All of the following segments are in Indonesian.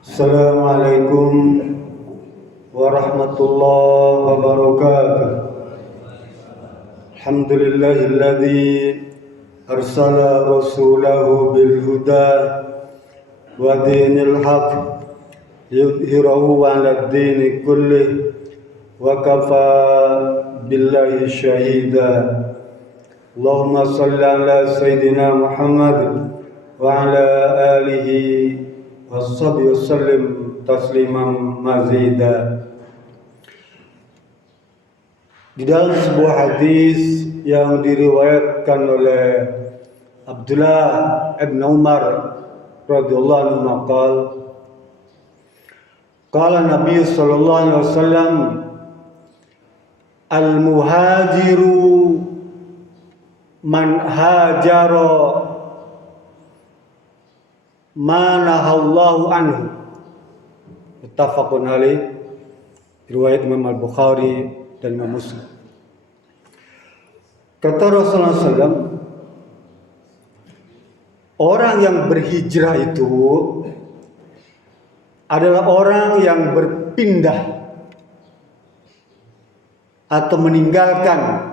Assalamualaikum warahmatullahi wabarakatuh. Alhamdulillahilladzi arsala rasulahu bil huda wa dinil haqq yudhhirahu 'alad dini kullih wa kafa billahi syahida. Allahumma shalli ala sayyidina Muhammad wa ala alihi wassabi wassalim tasliman mazida. Di dalam sebuah hadis yang diriwayatkan oleh Abdullah ibn Umar radhiyallahu anhu maqal qala Nabi sallallahu alaihi wasallam al-muhajiru man hajara manahallahu anhu. Muttafaqun alaih, riwayat Imam Al-Bukhari dan Imam Muslim. Kata Rasulullah SAW, orang yang berhijrah itu adalah orang yang berpindah atau meninggalkan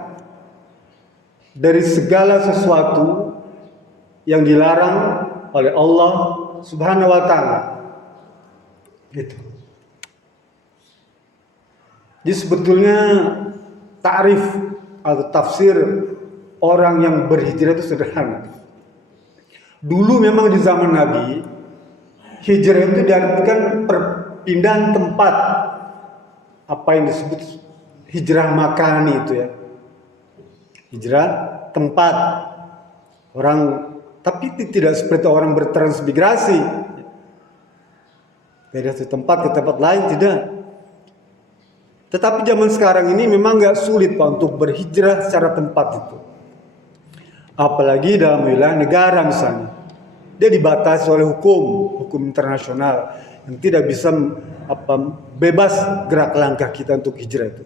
dari segala sesuatu yang dilarang oleh Allah Subhanahu wa taala. Gitu. Jadi sebetulnya ta'rif atau tafsir orang yang berhijrah itu sederhana. Dulu memang di zaman Nabi, hijrah itu diartikan perpindahan tempat. Apa yang disebut hijrah makani itu ya. Hijrah tempat. Orang, tapi tidak seperti orang bertransmigrasi dari satu tempat ke tempat lain, tidak. Tetapi zaman sekarang ini memang nggak sulit Pak untuk berhijrah secara tempat itu. Apalagi dalam wilayah negara misalnya. Dia dibatasi oleh hukum internasional yang tidak bisa bebas gerak langkah kita untuk hijrah itu.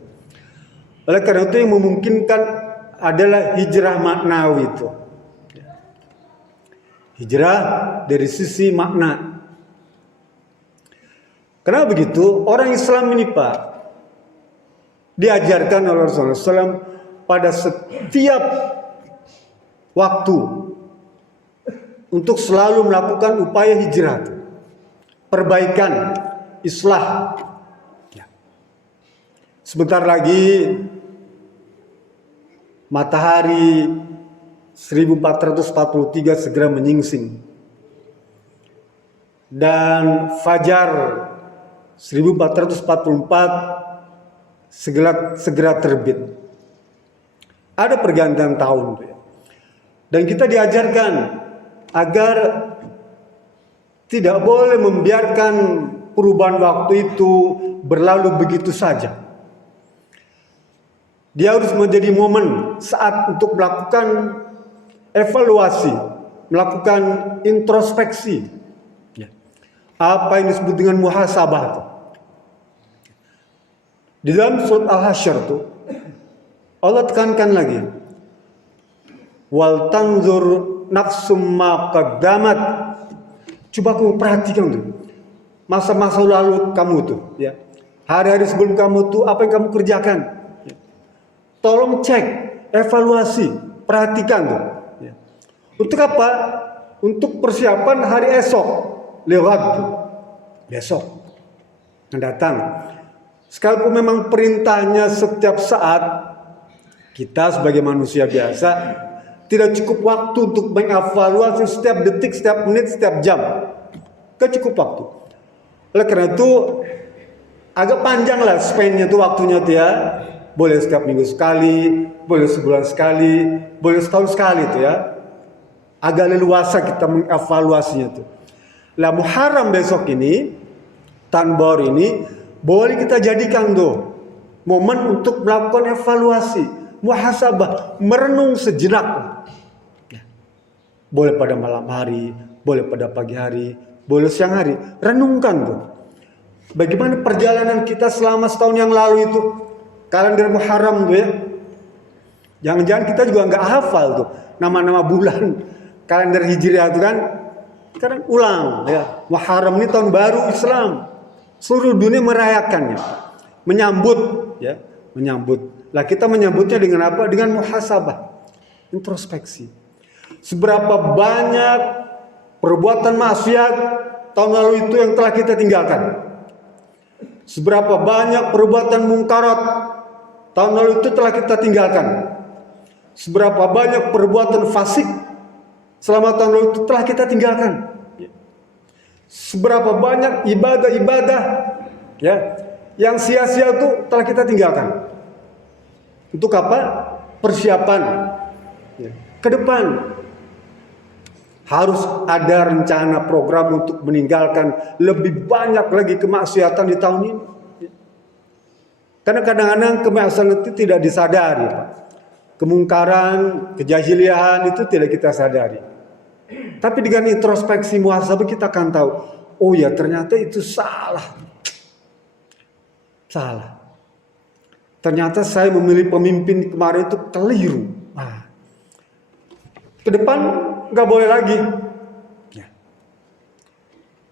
Oleh karena itu yang memungkinkan adalah hijrah maknawi itu. Hijrah dari sisi makna. Kenapa begitu? Orang Islam ini Pak, diajarkan oleh Rasulullah SAW pada setiap waktu untuk selalu melakukan upaya hijrah, perbaikan, islah. Sebentar lagi matahari 1443 segera menyingsing dan fajar 1444 segera terbit. Ada pergantian tahun dan kita diajarkan agar tidak boleh membiarkan perubahan waktu itu berlalu begitu saja. Dia harus menjadi momen saat untuk melakukan evaluasi, melakukan introspeksi. Apa yang disebut dengan muhasabah. Di dalam surat Al-Hasyr itu Allah tekankan lagi, wal tanzur nafsum ma qaddamat. Coba kamu perhatikan tuh masa-masa lalu kamu tuh ya. Hari-hari sebelum kamu tuh apa yang kamu kerjakan? Tolong cek, evaluasi, perhatikan tuh. Ya. Untuk apa? Untuk persiapan hari esok, lewat besok mendatang. Sekalipun memang perintahnya setiap saat, kita sebagai manusia biasa tidak cukup waktu untuk mengevaluasi setiap detik, setiap menit, setiap jam. Tidak cukup waktu. Oleh karena itu agak panjang lah span-nya tuh, waktunya tuh ya. Boleh setiap minggu sekali, boleh sebulan sekali, boleh setahun sekali tuh ya. Agak leluasa kita mengevaluasinya tuh. Lah Muharram besok ini, tahun baru ini, boleh kita jadikan tuh momen untuk melakukan evaluasi, muhasabah, merenung sejenak. Boleh pada malam hari, boleh pada pagi hari, boleh siang hari, renungkan tuh. Bagaimana perjalanan kita selama setahun yang lalu itu? Kalender Muharram tuh ya. Jangan-jangan kita juga nggak hafal tuh nama-nama bulan kalender Hijriah itu kan. Sekarang ulang ya. Muharram ini tahun baru Islam. Seluruh dunia merayakannya. Menyambut ya, menyambut. Lah kita menyambutnya dengan apa? Dengan muhasabah. Introspeksi. Seberapa banyak perbuatan maksiat tahun lalu itu yang telah kita tinggalkan? Seberapa banyak perbuatan mungkarat tahun lalu itu telah kita tinggalkan? Seberapa banyak perbuatan fasik selama tahun lalu itu telah kita tinggalkan? Seberapa banyak ibadah-ibadah ya yang sia-sia itu telah kita tinggalkan? Untuk apa? Persiapan ya, ke depan. Harus ada rencana program untuk meninggalkan lebih banyak lagi kemaksiatan di tahun ini. Karena kadang-kadang kemaksiatan itu tidak disadari, Pak. Kemungkaran, kejahilian itu tidak kita sadari. Tapi dengan introspeksi muhasabah kita akan tahu, oh ya ternyata itu salah. Salah. Ternyata saya memilih pemimpin kemarin itu keliru. Nah, ke depan nggak boleh lagi. Ya.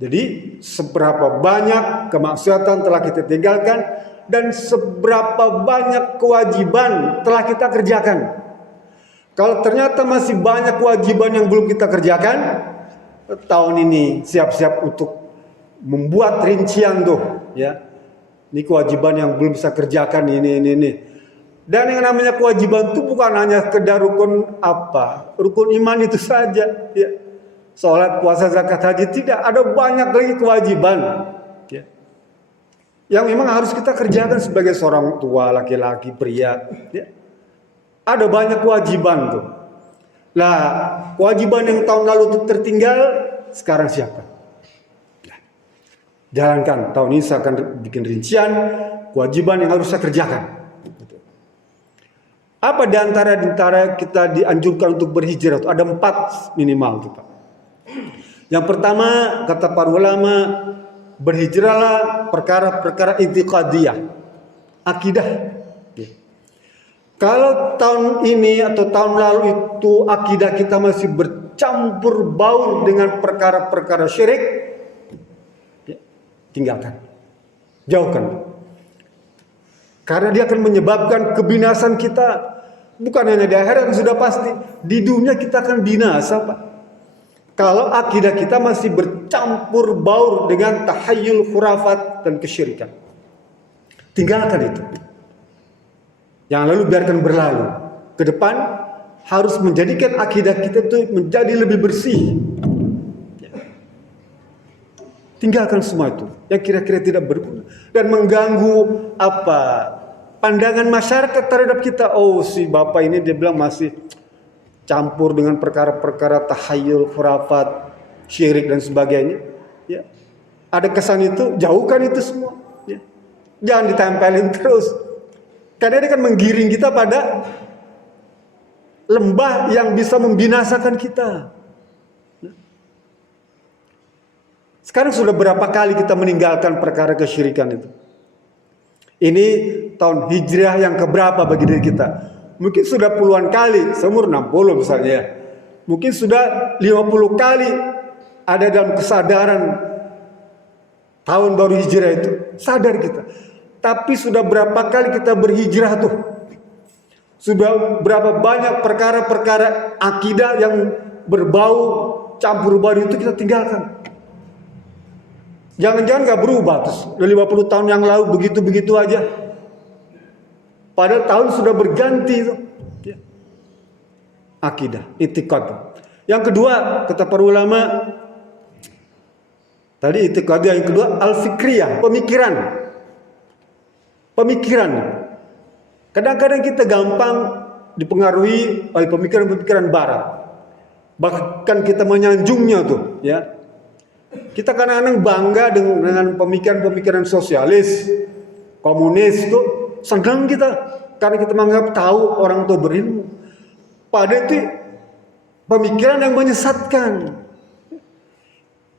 Jadi seberapa banyak kemaksiatan telah kita tinggalkan dan seberapa banyak kewajiban telah kita kerjakan. Kalau ternyata masih banyak kewajiban yang belum kita kerjakan, tahun ini siap-siap untuk membuat rincian tuh, ya. Ini kewajiban yang belum bisa kerjakan ini. Dan yang namanya kewajiban itu bukan hanya sekedar rukun apa, rukun iman itu saja, ya. Sholat, puasa, zakat, haji, tidak, ada banyak lagi kewajiban, ya. Yang memang harus kita kerjakan sebagai seorang tua, laki-laki, pria, ya. Ada banyak kewajiban tuh. Lah, kewajiban yang tahun lalu itu tertinggal, sekarang siapa? Jalankan, tahun ini saya akan bikin rincian kewajiban yang harus saya kerjakan. Apa di antara kita dianjurkan untuk berhijrah? Ada 4 minimal tuh, Pak. Yang pertama, kata para ulama, berhijrahlah perkara-perkara i'tiqadiyah, akidah. Kalau tahun ini atau tahun lalu itu akidah kita masih bercampur baur dengan perkara-perkara syirik, tinggalkan, jauhkan. Karena dia akan menyebabkan kebinasan kita. Bukan hanya di akhirat yang sudah pasti, di dunia kita akan binasa, Pak. Kalau akidah kita masih bercampur baur dengan tahayyul, khurafat, dan kesyirikan. Tinggalkan itu. Yang lalu biarkan berlalu. Ke depan harus menjadikan akidah kita itu menjadi lebih bersih. Tinggalkan semua itu yang kira-kira tidak berguna dan mengganggu apa pandangan masyarakat terhadap kita. Oh, si bapak ini dia bilang masih campur dengan perkara-perkara tahayyul, khurafat, syirik dan sebagainya. Ya, ada kesan itu, jauhkan itu semua. Ya. Jangan ditempelin terus, karena dia akan menggiring kita pada lembah yang bisa membinasakan kita. Sekarang sudah berapa kali kita meninggalkan perkara kesyirikan itu? Ini tahun hijriah yang keberapa bagi diri kita? Mungkin sudah puluhan kali, seumur 60 misalnya ya. Mungkin sudah 50 kali ada dalam kesadaran tahun baru hijrah itu. Sadar kita. Tapi sudah berapa kali kita berhijrah tuh? Sudah berapa banyak perkara-perkara akidah yang berbau campur baur itu kita tinggalkan. Jangan-jangan gak berubah terus. 50 tahun yang lalu begitu-begitu aja. Padahal tahun sudah berganti itu. Ya. Akidah, i'tiqad. Yang kedua, kata para ulama, tadi i'tiqad, yang kedua al-fikriyah, pemikiran. Pemikiran. Kadang-kadang kita gampang dipengaruhi oleh pemikiran-pemikiran barat. Bahkan kita menyanjungnya tuh, ya. Kita kadang-kadang bangga dengan pemikiran-pemikiran sosialis, komunis itu, senang kita karena kita menganggap tahu orang tua berilmu. Padahal itu pemikiran yang menyesatkan.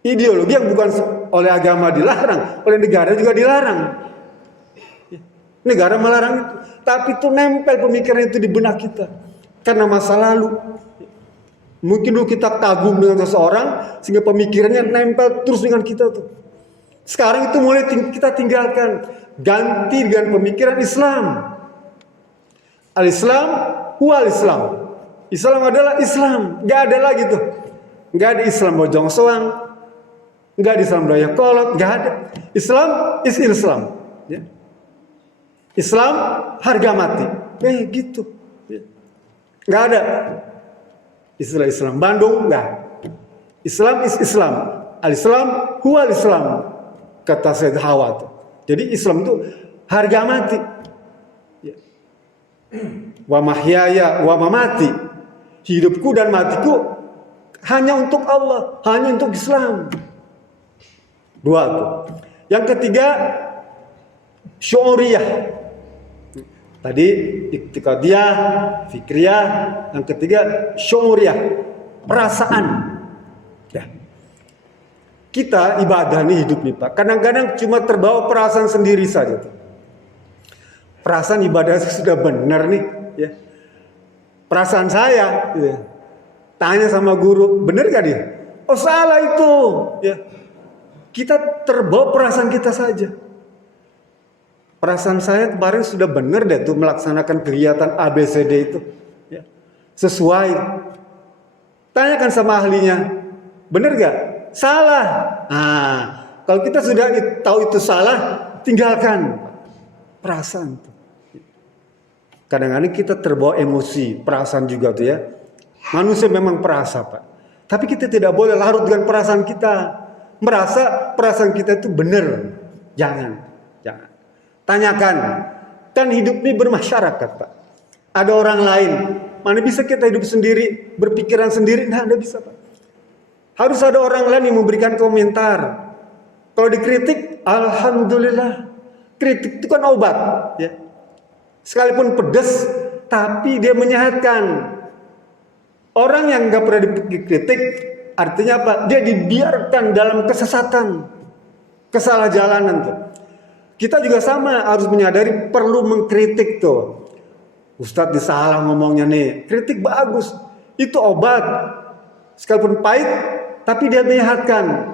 Ideologi yang bukan oleh agama dilarang, oleh negara juga dilarang. Negara melarang itu, tapi itu nempel pemikiran itu di benak kita karena masa lalu. Mungkin dulu kita kagum dengan seseorang sehingga pemikirannya nempel terus dengan kita tuh. Sekarang itu mulai kita tinggalkan, ganti dengan pemikiran Islam. Al-Islam huwal Islam. Islam adalah Islam, nggak ada lagi tuh. Nggak ada Islam bojong soang, nggak ada Islam daya kolot, nggak ada. Islam is Islam. Ya. Islam harga mati. Gitu. Ya. Nggak ada. Istilah Islam Bandung enggak. Islam is Islam. Al-Islam huwal Islam. Kata Sayyid Hawa. Jadi Islam itu harga mati. Ya. Wa mahyaya wa mamati. Hidupku dan matiku hanya untuk Allah, hanya untuk Islam. Dua tuh. Yang ketiga syu'uriyah. Tadi iktikadiyah, fikriyah, yang ketiga syu'uriyah, perasaan. Ya. Kita ibadah nih hidup nih Pak. Kadang-kadang cuma terbawa perasaan sendiri saja. Perasaan ibadah sudah benar nih. Ya. Perasaan saya. Ya. Tanya sama guru, benar gak dia? Oh salah itu. Ya. Kita terbawa perasaan kita saja. Perasaan saya kemarin sudah benar deh tuh melaksanakan kegiatan ABCD itu. Ya. Sesuai. Tanyakan sama ahlinya. Benar gak? Salah. Nah, kalau kita sudah tahu itu salah, tinggalkan perasaan. Kadang-kadang kita terbawa emosi, perasaan juga tuh ya. Manusia memang perasa Pak. Tapi kita tidak boleh larut dengan perasaan kita. Merasa perasaan kita itu benar. Jangan. Tanyakan, kan hidup ini bermasyarakat Pak. Ada orang lain, mana bisa kita hidup sendiri, berpikiran sendiri? Nah, tidak bisa Pak. Harus ada orang lain yang memberikan komentar. Kalau dikritik, alhamdulillah. Kritik itu kan obat. Ya. Sekalipun pedas, tapi dia menyehatkan. Orang yang nggak pernah dikritik, artinya apa? Dia dibiarkan dalam kesesatan, kesalahjalanan tuh. Kita juga sama harus menyadari perlu mengkritik tuh. Ustadz disalah ngomongnya nih. Kritik bagus. Itu obat. Sekalipun pahit, tapi dia menyehatkan.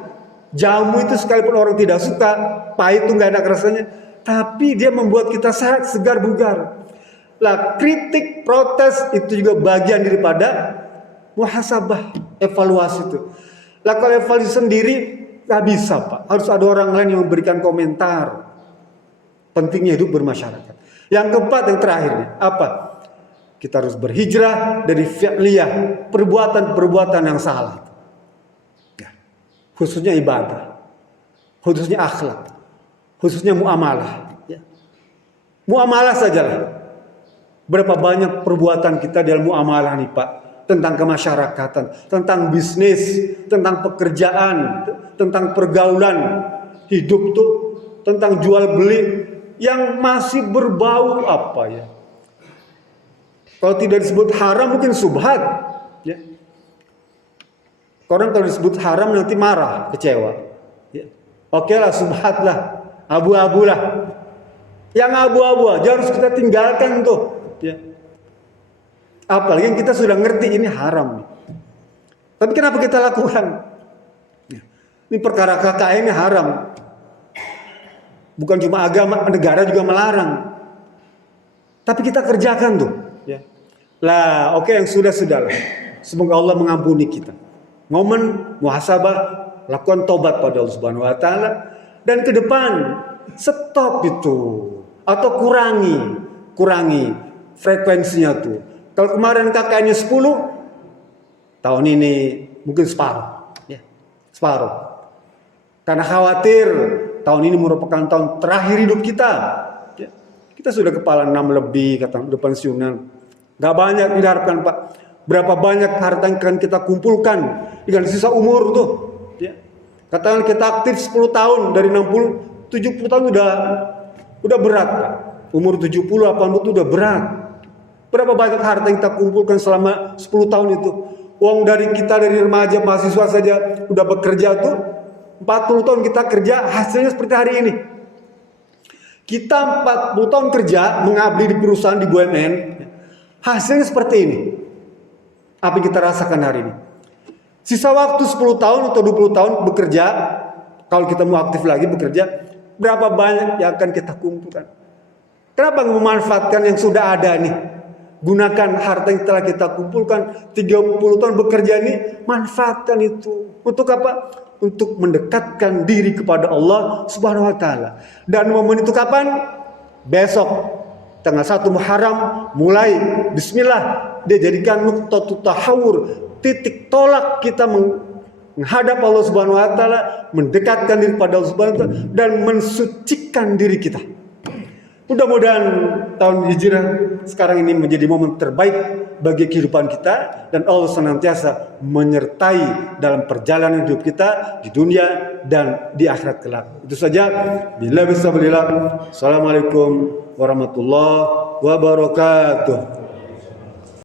Jamu itu sekalipun orang tidak suka, pahit itu nggak enak rasanya. Tapi dia membuat kita sehat, segar, bugar. Lah kritik, protes itu juga bagian daripada muhasabah, evaluasi itu. Lah kalau evaluasi sendiri nggak bisa Pak. Harus ada orang lain yang memberikan komentar. Pentingnya hidup bermasyarakat. Yang keempat, yang terakhir, apa? Kita harus berhijrah dari fi'liyah, perbuatan-perbuatan yang salah. Ya. Khususnya ibadah, khususnya akhlak, khususnya muamalah. Ya. Muamalah sajalah. Berapa banyak perbuatan kita dalam muamalah nih Pak. Tentang kemasyarakatan, tentang bisnis, tentang pekerjaan, tentang pergaulan hidup tuh, tentang jual beli. Yang masih berbau apa ya? Kalau tidak disebut haram mungkin subhat. Ya. Orang kalau disebut haram nanti marah, kecewa. Ya. Oke lah, subhat lah, abu-abu lah. Yang abu-abu aja harus kita tinggalkan tuh. Ya. Apalagi yang kita sudah ngerti ini haram. Tapi kenapa kita lakukan? Ya. Ini perkara KKN ini haram. Bukan cuma agama, negara juga melarang. Tapi kita kerjakan tuh. Ya. Lah, oke yang sudah-sudah lah. Semoga Allah mengampuni kita. Momen muhasabah, lakukan tobat pada Allah Subhanahu wa taala dan ke depan stop itu atau kurangi frekuensinya tuh. Kalau kemarin KKN-nya 10, tahun ini mungkin separuh, ya. Separuh. Karena khawatir tahun ini merupakan tahun terakhir hidup kita. Ya. Kita sudah kepala 6 lebih, kata udah pensiunan. Gak banyak diharapkan Pak. Berapa banyak harta yang akan kita kumpulkan dengan sisa umur tuh. Ya. Katakan kita aktif 10 tahun dari 60, 70 tahun udah berat Pak. Umur 70, 80 itu udah berat. Berapa banyak harta yang kita kumpulkan selama 10 tahun itu. Uang dari kita dari remaja mahasiswa saja udah bekerja tuh 40 tahun kita kerja, hasilnya seperti hari ini. Kita 40 tahun kerja, mengabdi di perusahaan di BUMN, hasilnya seperti ini. apa yang kita rasakan hari ini. Sisa waktu 10 tahun atau 20 tahun bekerja, kalau kita mau aktif lagi bekerja, berapa banyak yang akan kita kumpulkan? Kenapa nggak memanfaatkan yang sudah ada nih? Gunakan harta yang telah kita kumpulkan 30 tahun bekerja ini, manfaatkan itu. Untuk apa? Untuk mendekatkan diri kepada Allah Subhanahu wa taala. Dan momen itu kapan? Besok tanggal 1 Muharram mulai bismillah dia jadikan nuqtatut tahawur, titik tolak kita menghadap Allah Subhanahu wa taala, mendekatkan diri pada Allah Subhanahu wa taala dan mensucikan diri kita. Mudah-mudahan tahun hijrah sekarang ini menjadi momen terbaik bagi kehidupan kita dan Allah senantiasa menyertai dalam perjalanan hidup kita di dunia dan di akhirat kelak. Itu saja. Bila bisa berilah. Assalamualaikum warahmatullahi wabarakatuh.